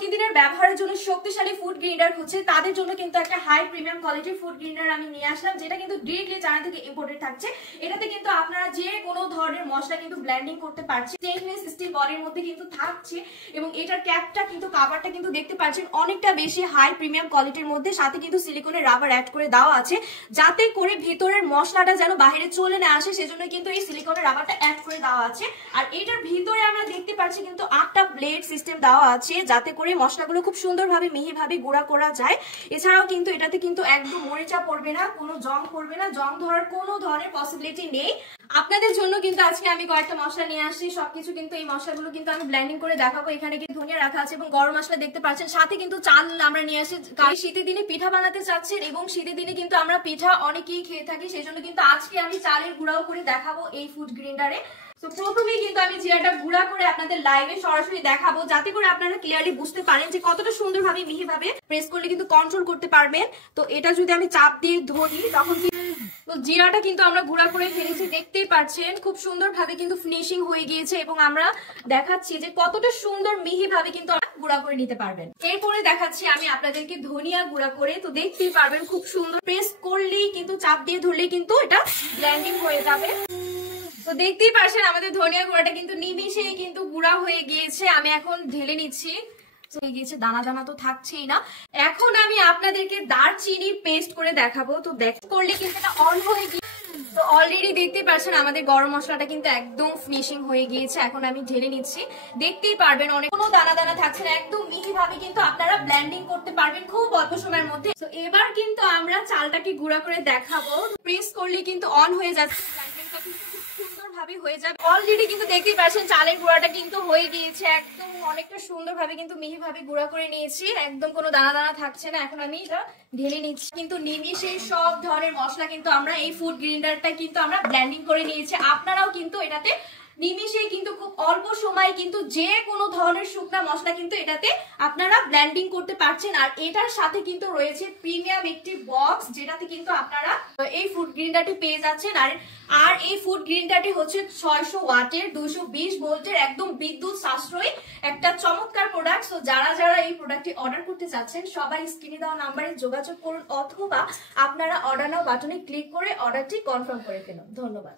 প্রতিদিনের ব্যবহারের জন্য শক্তিশালী ফুড গ্রেডার হচ্ছে তাদের জন্য কিন্তু একটা হাই প্রিমিয়াম কোয়ালিটির ফুড গ্রেডার আমি নিয়ে আসলাম, যেটা কিন্তু ডিরেক্টলি চায়না থেকে ইম্পোর্টেড থাকছে। এটাতে কিন্তু আপনারা যে কোনো ধরনের মশলা কিন্তু ব্লেন্ডিং করতে পারছেন। স্টেইনলেস স্টিল বডির মধ্যে কিন্তু থাকছে এবং এটার ক্যাপটা কিন্তু কাভারটা কিন্তু দেখতে পাচ্ছেন অনেকটা বেশি হাই প্রিমিয়াম কোয়ালিটির মধ্যে, সাথে কিন্তু সিলিকনের রাবার অ্যাড করে দেওয়া আছে যাতে করে ভিতরের মশলাটা যেন বাইরে চলে না আসে, সেজন্য কিন্তু এই সিলিকনের রাবারটা অ্যাড করে দেওয়া আছে। আর এটার ভিতরে আমরা দেখতে পাচ্ছি কিন্তু 8টা ব্লেড সিস্টেম দেওয়া আছে যাতে করে মশলাগুলো খুব সুন্দরভাবে মিহিভাবে গুঁড়া করা যায়। এছাড়াও কিন্তু এটাতে কিন্তু একদম মরিচা পড়বে না, কোনো জং পড়বে না, জং ধরার কোনো ধরনের পসিবিলিটি নেই। আপনাদের জন্য কিন্তু আজকে আমি কয়েকটা মশলা নিয়ে আসছি, সবকিছু কিন্তু এই মশলাগুলো কিন্তু আমি ব্লেন্ডিং করে দেখাবো। এখানে কিন্তু ধনিয়া রাখা আছে এবং গরম মশলা দেখতে পাচ্ছেন, সাথে কিন্তু চাল আমরা নিয়ে আসি। শীতের দিনে পিঠা বানাতে চাচ্ছেন এবং শীতের দিনে কিন্তু আমরা পিঠা অনেকেই খেয়ে থাকি, সেই জন্য কিন্তু আজকে আমি চালের গুঁড়াও করে দেখাবো এই ফুড গ্রেডারে। তো প্রথমেই কিন্তু আমি জিরাটা গুঁড়া করে আপনাদের লাইভে সরাসরি দেখাবো যাতে করে আপনারা ক্লিয়ারলি বুঝতে পারেন যে কতটা সুন্দরভাবে মিহিভাবে প্রেস করলে কিন্তু কন্ট্রোল করতে পারবেন। তো এটা যদি আমি চাপ দিয়ে ধরি তখন তো জিরাটা কিন্তু আমরা গুঁড়া করে ফেলেছি, দেখতেই পাচ্ছেন খুব সুন্দরভাবে কিন্তু ফিনিশিং হয়ে গিয়েছে এবং আমরা দেখাচ্ছি যে কতটা সুন্দর মিহিভাবে কিন্তু গুঁড়া করে নিতে পারবেন। এরপরে দেখাচ্ছি আমি আপনাদেরকে ধনিয়া গুঁড়া করে, তো দেখতেই পারবেন খুব সুন্দর প্রেস করলেই কিন্তু চাপ দিয়ে ধরলেই কিন্তু এটা ব্লেন্ডিং হয়ে যাবে। তো দেখতেই পাচ্ছেন আমাদের ধনিয়া গুঁড়াটা কিন্তু নিমিশেই কিন্তু গুঁড়া হয়ে গিয়েছে। আমি এখন ঢেলে নিচ্ছি, হয়ে গিয়েছে, দানা দানা তো থাকছেই না। এখন আমি আপনাদেরকে দারচিনি পেস্ট করে দেখাবো। তো করলে কিন্তু এটা অন হয়ে গিয়ে, তো অলরেডি দেখতেই পাচ্ছেন আমাদের গরম মশলাটা কিন্তু একদম ফিনিশিং হয়ে গিয়েছে। এখন আমি ঢেলে নিচ্ছি, দেখতেই পারবেন অনেক কোনো দানা দানা থাকছে না, একদম মিহি ভাবে কিন্তু আপনারা ব্লেন্ডিং করতে পারবেন খুব অল্প সময়ের মধ্যে। তো এবার কিন্তু আমরা চালটাকে গুঁড়া করে দেখাবো। প্রেস করলে কিন্তু অন হয়ে যাচ্ছে, হয়ে যাবে। অলরেডি কিন্তু দেখতেই পাচ্ছেন চালের গুঁড়াটা কিন্তু হয়ে গিয়েছে, একদম অনেকটা সুন্দরভাবে কিন্তু মিহিভাবে গুঁড়া করে নিয়েছি, একদম কোনো দানা দানা থাকছে না। এখন আমি এটা ঢেলে নিচ্ছি। কিন্তু নিমিষে সব ধরনের মশলা কিন্তু আমরা এই ফুড গ্রেডারটা কিন্তু আমরা ব্লেন্ডিং করে নিয়েছি। আপনারাও কিন্তু এটাতে নিমিষেই কিন্তু খুব অল্প সময় কিন্তু যে কোনো ধরনের শুকনা মশলা কিন্তু এটাতে আপনারা ব্লেন্ডিং করতে পারছেন। আর এটার সাথে কিন্তু রয়েছে প্রিমিয়াম একটি বক্স, যেটাতে কিন্তু আপনারা এই ফুড গ্রেডারটি পেয়ে যাচ্ছেন। আর এই ফুড গ্রেডারটি হচ্ছে 600 ওয়াটের 220 ভোল্টের একদম বিদ্যুৎ সাশ্রয়ী একটা চমৎকার প্রোডাক্ট। তো যারা যারা এই প্রোডাক্টটি অর্ডার করতে চাচ্ছেন সবাই স্ক্রিনে দেওয়া নাম্বারে যোগাযোগ করুন অথবা আপনারা অর্ডার নাও বাটনে ক্লিক করে অর্ডারটি কনফার্ম করে ফেলুন। ধন্যবাদ।